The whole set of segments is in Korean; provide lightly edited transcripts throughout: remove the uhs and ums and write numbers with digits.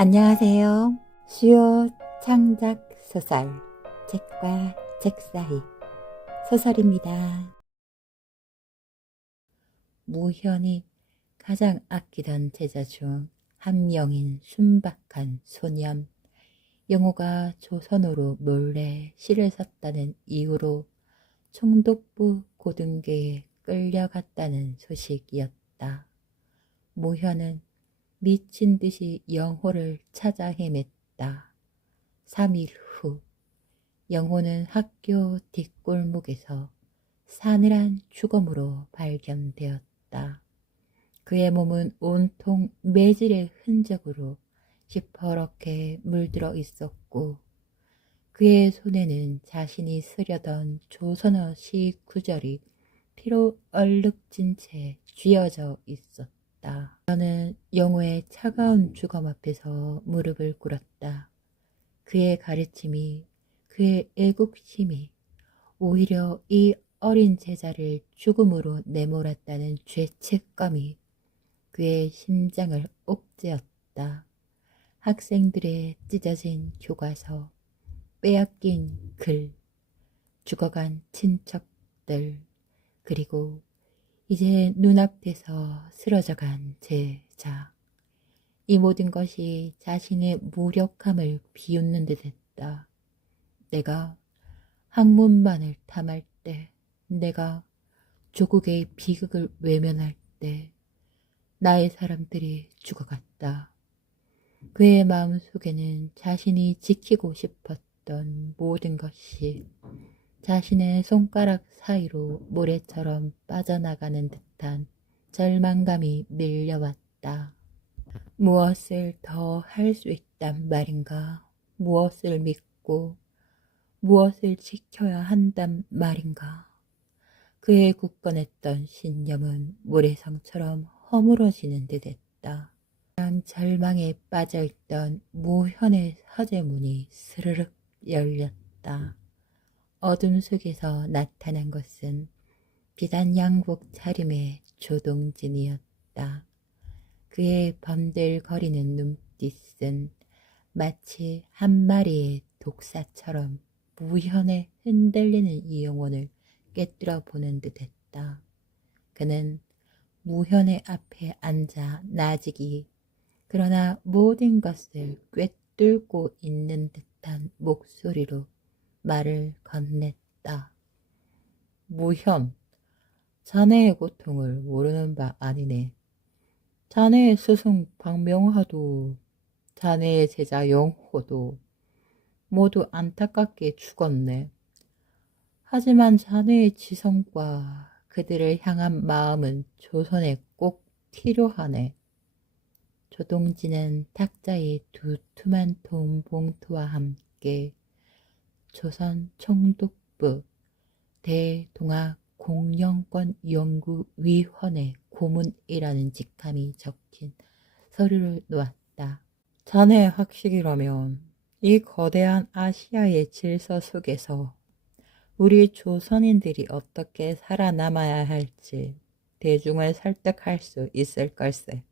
안녕하세요. 수요 창작 소설 책과 책 사이 소설입니다. 무현이 가장 아끼던 제자 중 한 명인 순박한 소년 영호가 조선으로 몰래 실을 섰다는 이유로 총독부 고등교에 끌려갔다는 소식이었다. 무현은 미친 듯이 영호를 찾아 헤맸다. 3일 후 영호는 학교 뒷골목에서 사늘한 죽음으로 발견되었다. 그의 몸은 온통 매질의 흔적으로 시퍼렇게 물들어 있었고 그의 손에는 자신이 쓰려던 조선어 시 구절이 피로 얼룩진 채 쥐어져 있었다. 저는 영호의 차가운 주검 앞에서 무릎을 꿇었다. 그의 가르침이, 그의 애국심이 오히려 이 어린 제자를 죽음으로 내몰았다는 죄책감이 그의 심장을 옥죄었다. 학생들의 찢어진 교과서, 빼앗긴 글, 죽어간 친척들, 그리고 이제 눈앞에서 쓰러져간 제자. 이 모든 것이 자신의 무력함을 비웃는 듯 했다. 내가 학문만을 탐할 때, 내가 조국의 비극을 외면할 때, 나의 사람들이 죽어갔다. 그의 마음속에는 자신이 지키고 싶었던 모든 것이 자신의 손가락 사이로 모래처럼 빠져나가는 듯한 절망감이 밀려왔다. 무엇을 더 할 수 있단 말인가? 무엇을 믿고 무엇을 지켜야 한단 말인가? 그의 굳건했던 신념은 모래성처럼 허물어지는 듯했다. 절망에 빠져있던 무현의 서재문이 스르륵 열렸다. 어둠 속에서 나타난 것은 비단 양복 차림의 조동진이었다. 그의 번들거리는 눈빛은 마치 한 마리의 독사처럼 무현의 흔들리는 이 영혼을 깨뜨려 보는 듯했다. 그는 무현의 앞에 앉아 나직이 그러나 모든 것을 꿰뚫고 있는 듯한 목소리로 말을 건넸다. 무현, 자네의 고통을 모르는 바 아니네. 자네의 스승 박명화도 자네의 제자 영호도 모두 안타깝게 죽었네. 하지만 자네의 지성과 그들을 향한 마음은 조선에 꼭 필요하네. 조동진은 탁자의 두툼한 돈 봉투와 함께 조선 총독부 대동아공영권연구위원회 고문이라는 직함이 적힌 서류를 놓았다. 자네의 학식이라면 이 거대한 아시아의 질서 속에서 우리 조선인들이 어떻게 살아남아야 할지 대중을 설득할 수 있을 걸세.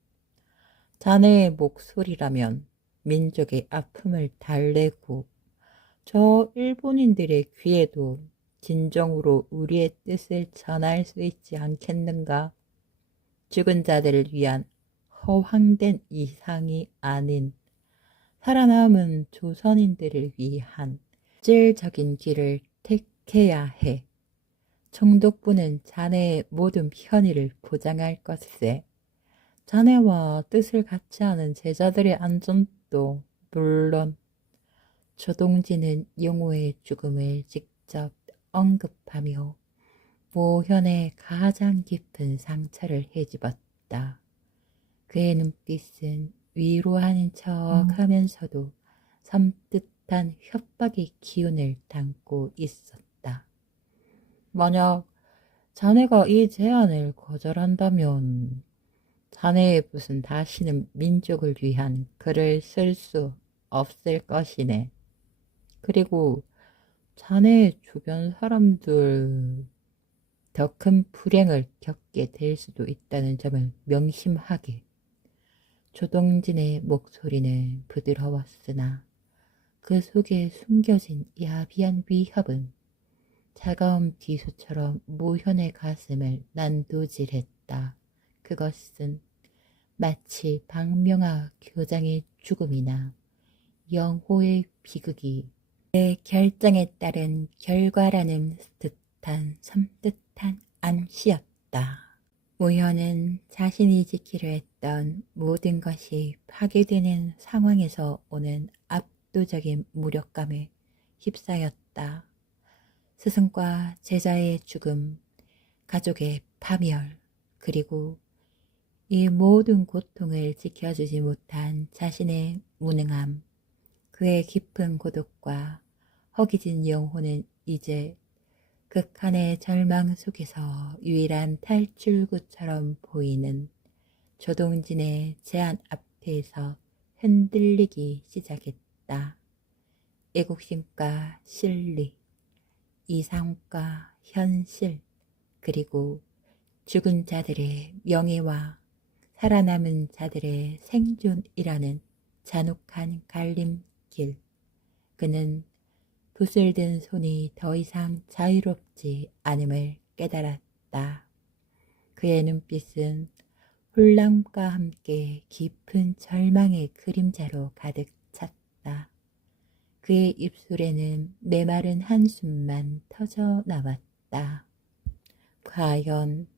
자네의 목소리라면 민족의 아픔을 달래고 저 일본인들의 귀에도 진정으로 우리의 뜻을 전할 수 있지 않겠는가? 죽은 자들을 위한 허황된 이상이 아닌 살아남은 조선인들을 위한 실질적인 길을 택해야 해. 총독부는 자네의 모든 편의를 보장할 것세. 자네와 뜻을 같이 하는 제자들의 안전도 물론. 조동진은 영호의 죽음을 직접 언급하며 모현의 가장 깊은 상처를 헤집었다. 그의 눈빛은 위로하는 척 하면서도 섬뜩한 협박의 기운을 담고 있었다. 만약 자네가 이 제안을 거절한다면 자네의 붓은 다시는 민족을 위한 글을 쓸 수 없을 것이네. 그리고 자네의 주변 사람들 더 큰 불행을 겪게 될 수도 있다는 점을 명심하게. 조동진의 목소리는 부드러웠으나 그 속에 숨겨진 야비한 위협은 차가운 비수처럼 무현의 가슴을 난도질했다. 그것은 마치 박명아 교장의 죽음이나 영호의 비극이 내 결정에 따른 결과라는 듯한 섬뜩한 암시였다. 무현은 자신이 지키려 했던 모든 것이 파괴되는 상황에서 오는 압도적인 무력감에 휩싸였다. 스승과 제자의 죽음, 가족의 파멸, 그리고 이 모든 고통을 지켜주지 못한 자신의 무능함, 그의 깊은 고독과 허기진 영혼은 이제 극한의 절망 속에서 유일한 탈출구처럼 보이는 조동진의 제안 앞에서 흔들리기 시작했다. 애국심과 실리, 이상과 현실, 그리고 죽은 자들의 명예와 살아남은 자들의 생존이라는 잔혹한 갈림길. 그는 붓을 든 손이 더 이상 자유롭지 않음을 깨달았다. 그의 눈빛은 혼란과 함께 깊은 절망의 그림자로 가득 찼다. 그의 입술에는 메마른 한숨만 터져 나왔다. 과연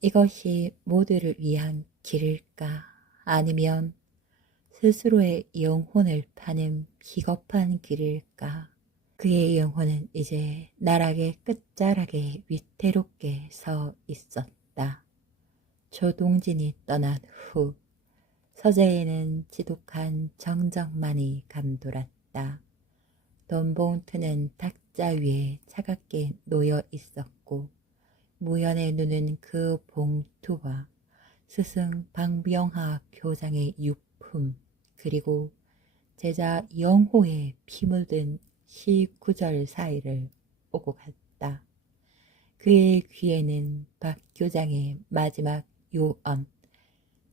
이것이 모두를 위한 길일까? 아니면 스스로의 영혼을 파는 비겁한 길일까? 그의 영혼은 이제 나락의 끝자락에 위태롭게 서 있었다. 조동진이 떠난 후 서재에는 지독한 정적만이 감돌았다. 돈 봉투는 탁자 위에 차갑게 놓여 있었고 무연의 눈은 그 봉투와 스승 박명하 교장의 유품 그리고 제자 영호의 피 묻은 시구절 사이를 오고 갔다. 그의 귀에는 박 교장의 마지막 요언,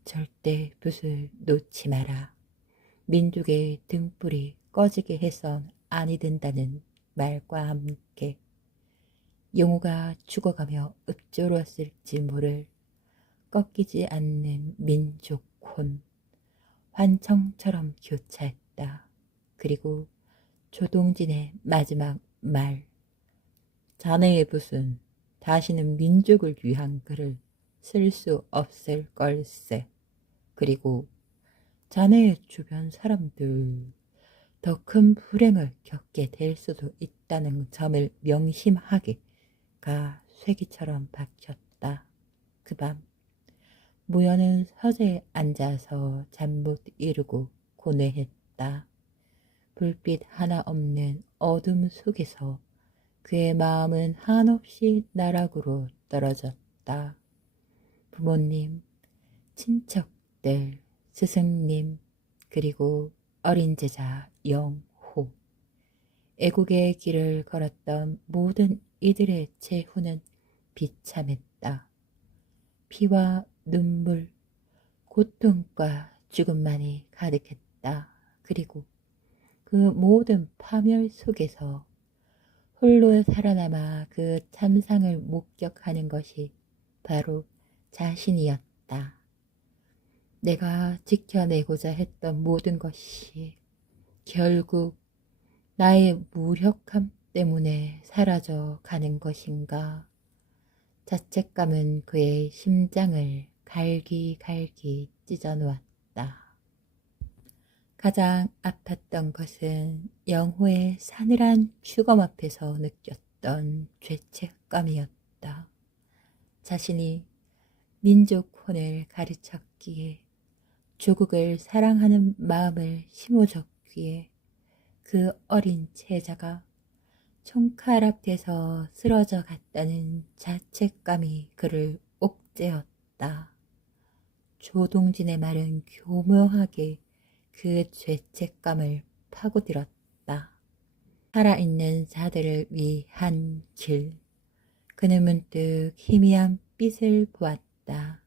절대 붓을 놓지 마라. 민족의 등불이 꺼지게 해선 아니 된다는 말과 함께 영호가 죽어가며 읊조렸을지 모를 꺾이지 않는 민족혼, 환청처럼 교차했다. 그리고 조동진의 마지막 말, 자네의 붓은 다시는 민족을 위한 글을 쓸 수 없을 걸세. 그리고 자네의 주변 사람들 더 큰 불행을 겪게 될 수도 있다는 점을 명심하게가 쇠기처럼 박혔다. 그 밤 무연은 서재에 앉아서 잠 못 이루고 고뇌했다. 불빛 하나 없는 어둠 속에서 그의 마음은 한없이 나락으로 떨어졌다. 부모님, 친척들, 스승님, 그리고 어린 제자 영호. 애국의 길을 걸었던 모든 이들의 재후는 비참했다. 피와 눈물, 고통과 죽음만이 가득했다. 그리고 그 모든 파멸 속에서 홀로 살아남아 그 참상을 목격하는 것이 바로 자신이었다. 내가 지켜내고자 했던 모든 것이 결국 나의 무력함 때문에 사라져 가는 것인가. 자책감은 그의 심장을 갈기갈기 찢어놓았다. 가장 아팠던 것은 영호의 사늘한 추검 앞에서 느꼈던 죄책감이었다. 자신이 민족혼을 가르쳤기에, 조국을 사랑하는 마음을 심어줬기에 그 어린 제자가 총칼 앞에서 쓰러져 갔다는 자책감이 그를 옥죄었다. 조동진의 말은 교묘하게 그 죄책감을 파고들었다. 살아있는 자들을 위한 길. 그는 문득 희미한 빛을 보았다.